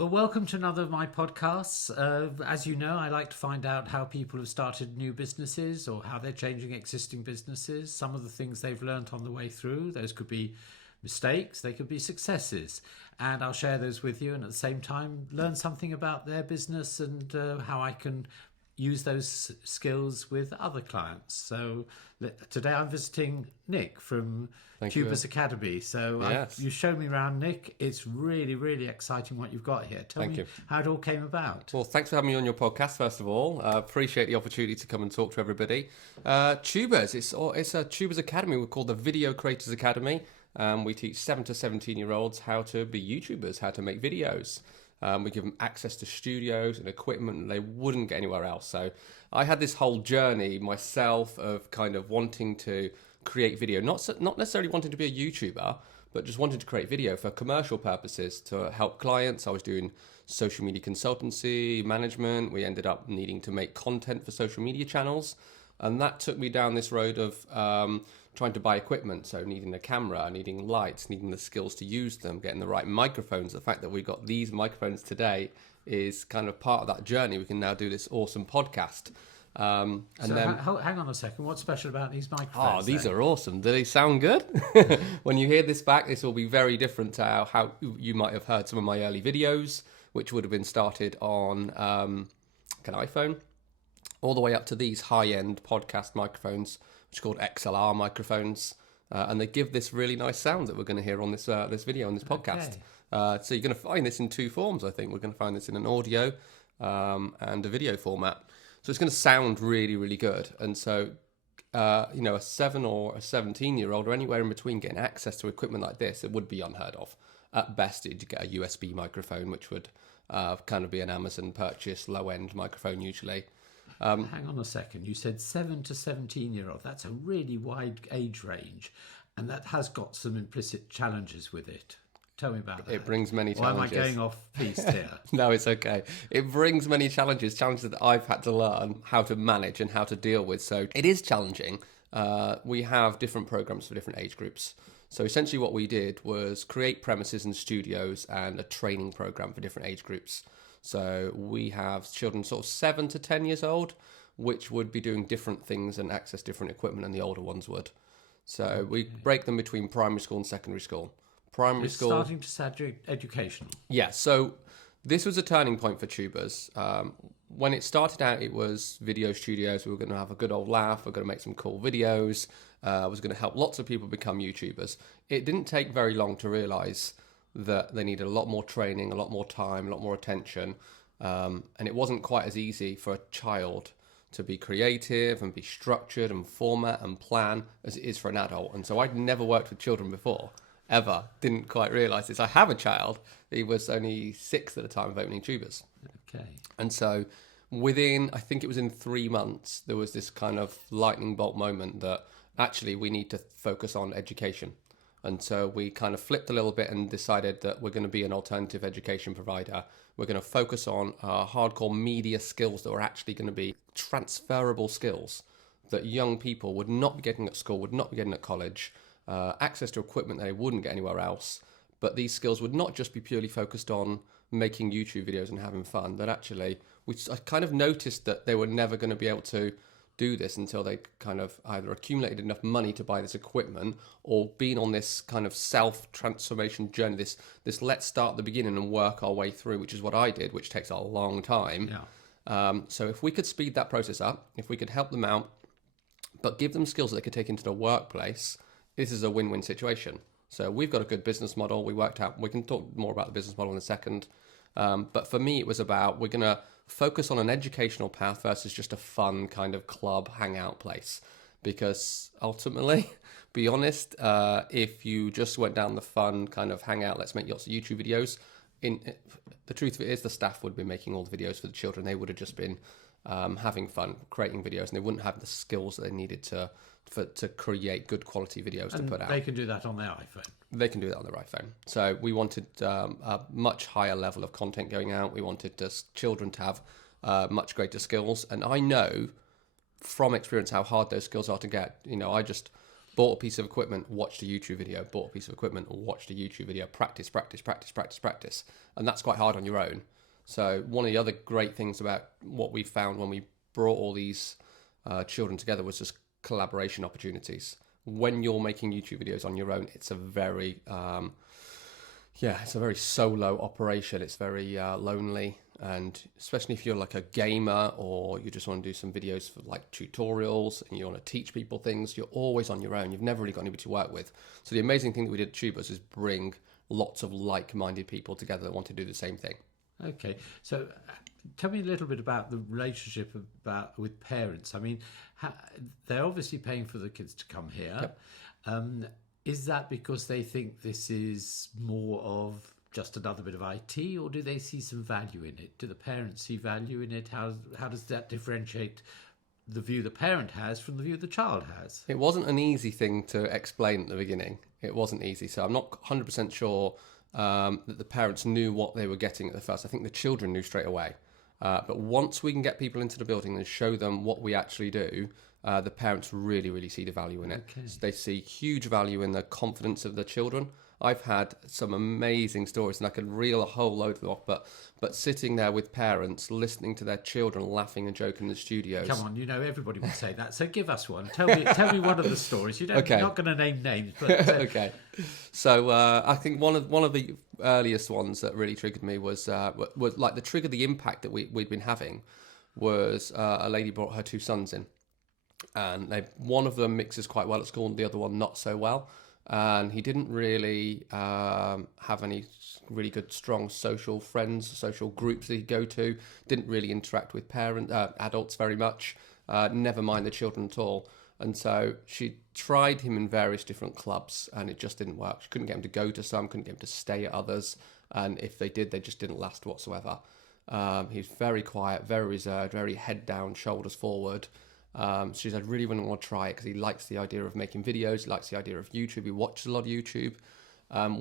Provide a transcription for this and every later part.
Well, welcome to another of my podcasts. As you know, I like to find out how people have started new businesses or how they're changing existing businesses, some of the things they've learnt on the way through. Those could be mistakes, they could be successes. And I'll share those with you and at the same time learn something about their business and how I can use those skills with other clients. So today I'm visiting Nick from Thank Tubers you. Academy. So Yes. you showed me around, Nick. It's really, really exciting what you've got here. Tell Thank me you. how it all came about. Well, thanks for having me on your podcast, first of all. Appreciate the opportunity to come and talk to everybody. Tubers, it's a Tubers Academy. We're called the Video Creators Academy. We teach 7 to 17-year-olds how to be YouTubers, how to make videos. We give them access to studios and equipment they wouldn't get anywhere else. So I had this whole journey myself of kind of wanting to create video, not necessarily wanting to be a YouTuber, but just wanting to create video for commercial purposes to help clients. I was doing social media consultancy, management. We ended up needing to make content for social media channels. And that took me down this road of trying to buy equipment. So needing a camera, needing lights, needing the skills to use them, getting the right microphones. The fact that we got these microphones today is kind of part of that journey. We can now do this awesome podcast. Hang on a second. What's special about these microphones? These are awesome. Do they sound good? When you hear this back, this will be very different to how you might have heard some of my early videos, which would have been started on an iPhone, all the way up to these high-end podcast microphones, which are called XLR microphones. And they give this really nice sound that we're going to hear on this video, on this podcast. Okay. So you're going to find this in two forms, I think. We're going to find this in an audio and a video format. So it's going to sound really, really good. And so, a 7 or a 17-year-old or anywhere in between getting access to equipment like this, it would be unheard of. At best, you'd get a USB microphone, which would kind of be an Amazon purchase, low-end microphone usually. Hang on a second. You said 7 to 17-year-old. That's a really wide age range. And that has got some implicit challenges with it. Tell me about that. It brings many challenges. Why am I going off piste here? No, it's okay. It brings many challenges that I've had to learn how to manage and how to deal with. So it is challenging. We have different programs for different age groups. So essentially what we did was create premises and studios and a training program for different age groups. So we have children sort of 7 to 10 years old, which would be doing different things and access different equipment than the older ones would. So we break them between primary school and secondary school. Primary It's school. starting to sound educational. Yeah, so this was a turning point for Tubers. When it started out, it was video studios. We were going to have a good old laugh. We're going to make some cool videos. I was going to help lots of people become YouTubers. It didn't take very long to realize that they needed a lot more training, a lot more time, a lot more attention. And it wasn't quite as easy for a child to be creative and be structured and format and plan as it is for an adult. And so I'd never worked with children before. Ever. Didn't quite realise this. I have a child. He was only 6 at the time of opening Tubers. Okay. And so I think it was in 3 months, there was this kind of lightning bolt moment that actually we need to focus on education. And so we kind of flipped a little bit and decided that we're going to be an alternative education provider. We're going to focus on hardcore media skills that are actually going to be transferable skills that young people would not be getting at school, would not be getting at college. Access to equipment that they wouldn't get anywhere else. But these skills would not just be purely focused on making YouTube videos and having fun. That actually, I kind of noticed that they were never going to be able to do this until they kind of either accumulated enough money to buy this equipment or been on this kind of self-transformation journey, this let's start at the beginning and work our way through, which is what I did, which takes a long time. Yeah. So if we could speed that process up, if we could help them out, but give them skills that they could take into the workplace, this is a win-win situation. So we've got a good business model. We worked out, we can talk more about the business model in a second. But for me, it was about, we're going to focus on an educational path versus just a fun kind of club hangout place. Because ultimately, be honest, if you just went down the fun kind of hangout, let's make lots of YouTube videos, the truth of it is the staff would be making all the videos for the children. They would have just been having fun, creating videos, and they wouldn't have the skills that they needed to create good quality videos to put out. They can do that on their iPhone. They can do that on their iPhone. So we wanted a much higher level of content going out. We wanted children to have much greater skills. And I know from experience how hard those skills are to get. I just Bought a piece of equipment, watched a YouTube video, bought a piece of equipment, watched a YouTube video, practice, and that's quite hard on your own. So one of the other great things about what we found when we brought all these children together was just collaboration opportunities. When you're making YouTube videos on your own, it's a very it's a very solo operation. It's very lonely, and especially if you're like a gamer or you just want to do some videos for like tutorials and you want to teach people things, you're always on your own. You've never really got anybody to work with. So the amazing thing that we did at Tubers is bring lots of like-minded people together that want to do the same thing. Okay, so tell me a little bit about the relationship with parents. I mean, they're obviously paying for the kids to come here. Yep. Is that because they think this is more of just another bit of IT, or do they see some value in it? Do the parents see value in it? How does that differentiate the view the parent has from the view the child has? It wasn't an easy thing to explain at the beginning. It wasn't easy. So I'm not 100% sure that the parents knew what they were getting at the first. I think the children knew straight away. But once we can get people into the building and show them what we actually do, the parents really, really see the value in it. Okay. So they see huge value in the confidence of the children. I've had some amazing stories, and I could reel a whole load of them off, but sitting there with parents, listening to their children laughing and joking in the studios. Come on, everybody would say that. So give us one. Tell me one of the stories. You're not going to name names, but okay. So I think one of the earliest ones that really triggered me was like the impact that we'd been having was a lady brought her 2 sons in, and one of them mixes quite well at school, and the other one not so well. And he didn't really have any really good, strong social friends, social groups that he'd go to. Didn't really interact with adults very much. Never mind the children at all. And so she tried him in various different clubs, and it just didn't work. She couldn't get him to go to some, couldn't get him to stay at others. And if they did, they just didn't last whatsoever. He's very quiet, very reserved, very head down, shoulders forward. She said, I really wouldn't want to try it because he likes the idea of making videos, he likes the idea of YouTube, he watches a lot of YouTube.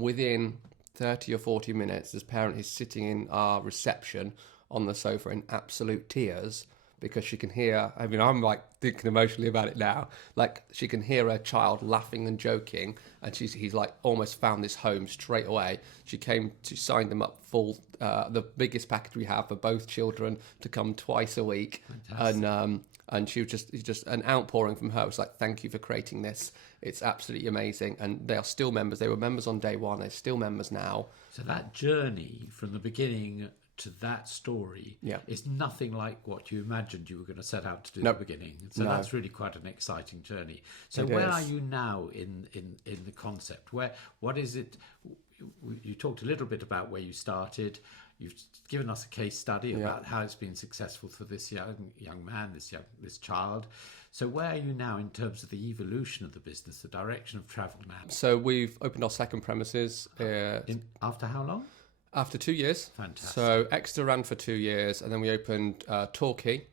Within 30 or 40 minutes, this parent is sitting in our reception on the sofa in absolute tears because she can hear, I mean, I'm like thinking emotionally about it now, like she can hear her child laughing and joking, and he's like almost found this home straight away. She came to sign them up full, the biggest package we have for both children to come twice a week. Fantastic. And she was just an outpouring from her. It was like, thank you for creating this. It's absolutely amazing. And they are still members. They were members on day one. They're still members now. So that journey from the beginning to that story is nothing like what you imagined you were going to set out to do at the beginning. So that's really quite an exciting journey. So where are you now in the concept? What is it? You talked a little bit about where you started. You've given us a case study about how it's been successful for this young man, this child. So where are you now in terms of the evolution of the business, the direction of travel now? So we've opened our second premises. After how long? After 2 years. Fantastic. So Exeter ran for 2 years, and then we opened Torquay,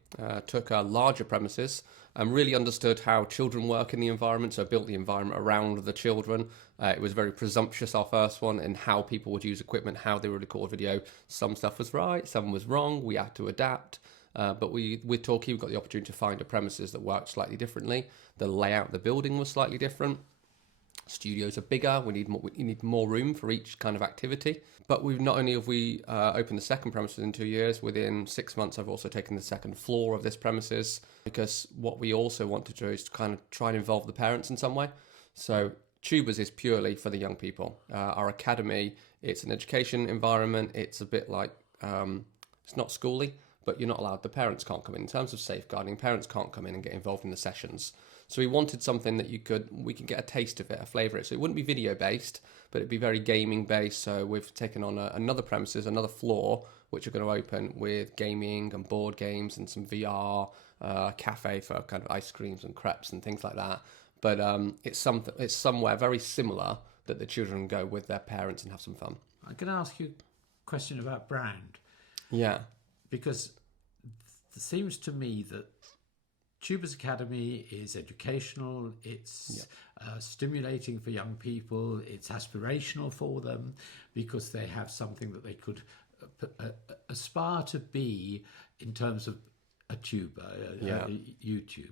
took our larger premises, and really understood how children work in the environment. So I built the environment around the children. It was very presumptuous, our first one, in how people would use equipment, how they would record video. Some stuff was right, some was wrong. We had to adapt. But with Torquay, we got the opportunity to find a premises that worked slightly differently. The layout of the building was slightly different. Studios are bigger. We need more room for each kind of activity. But not only have we opened the second premises in 2 years, within 6 months I've also taken the second floor of this premises, because what we also want to do is to kind of try and involve the parents in some way. So Tubers is purely for the young people. Our academy, it's an education environment. It's a bit like, it's not schooly, but you're not allowed, the parents can't come in. In terms of safeguarding, parents can't come in and get involved in the sessions. So we wanted something that we can get a taste of it, a flavour of it. So it wouldn't be video based, but it'd be very gaming based. So we've taken on another premises, another floor, which are going to open with gaming and board games and some VR, cafe for kind of ice creams and crepes and things like that. But it's somewhere very similar that the children go with their parents and have some fun. I'm going to ask you a question about brand. Yeah. Because it seems to me that Tubers Academy is educational, it's stimulating for young people, it's aspirational for them because they have something that they could aspire to be in terms of a tuber, YouTube.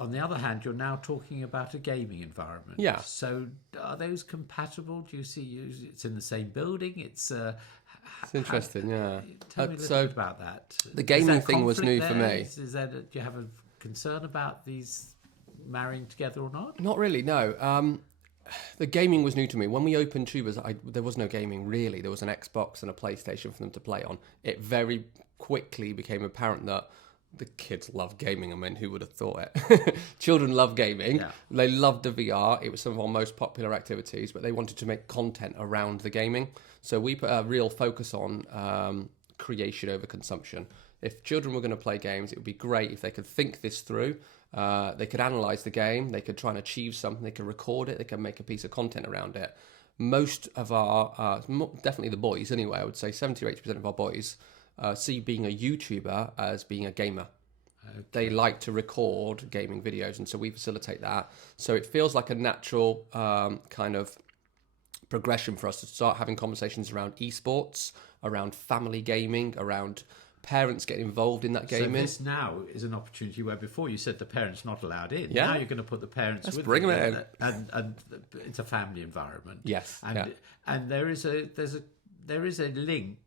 on the other hand, you're now talking about a gaming environment. Yeah. So are those compatible? Do you see it's in the same building? It's interesting, yeah. Tell me a little bit about that. The Is gaming there thing was conflict new for there? me. Do you have a concern about these marrying together or not? Not really, no. The gaming was new to me. When we opened Tubers, there was no gaming really. There was an Xbox and a PlayStation for them to play on. It very quickly became apparent that the kids love gaming. I mean, who would have thought it? Children love gaming. Yeah. They loved the VR. It was some of our most popular activities, but they wanted to make content around the gaming. So we put a real focus on creation over consumption. If children were going to play games, it would be great if they could think this through. They could analyze the game. They could try and achieve something. They could record it. They could make a piece of content around it. Most of our, definitely the boys anyway, I would say 70 or 80% of our boys see being a YouTuber as being a gamer. Okay. They like to record gaming videos, and so we facilitate that. So it feels like a natural kind of progression for us to start having conversations around esports, around family gaming, around parents getting involved in that gaming. So this now is an opportunity where before you said the parents not allowed in. Yeah. Now you're going to put the parents Let's with bring you, them in. and it's a family environment. Yes, and there is a link.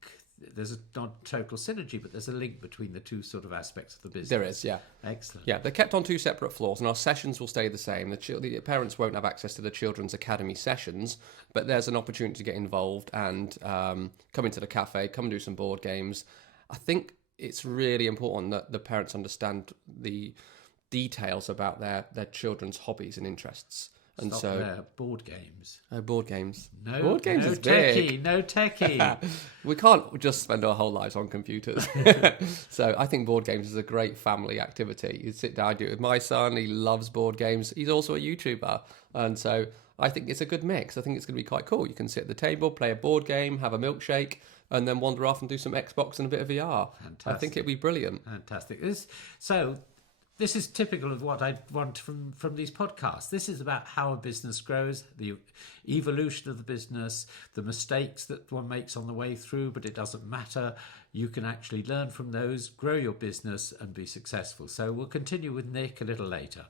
There's a not total synergy, but there's a link between the two sort of aspects of the business. There is, yeah. Excellent. Yeah, they're kept on two separate floors, and our sessions will stay the same. The parents won't have access to the Children's Academy sessions, but there's an opportunity to get involved and come into the cafe, come and do some board games. I think it's really important that the parents understand the details about their children's hobbies and interests. And Stop so there. Board games. board games. No, board games no is techie, big. no techie. We can't just spend our whole lives on computers. So I think board games is a great family activity. You sit down, do it with my son. He loves board games. He's also a YouTuber. And so I think it's a good mix. I think it's going to be quite cool. You can sit at the table, play a board game, have a milkshake, and then wander off and do some Xbox and a bit of VR. Fantastic. I think it'd be brilliant. Fantastic. This is typical of what I want from these podcasts. This is about how a business grows, the evolution of the business, the mistakes that one makes on the way through, but it doesn't matter. You can actually learn from those, grow your business and be successful. So we'll continue with Nick a little later.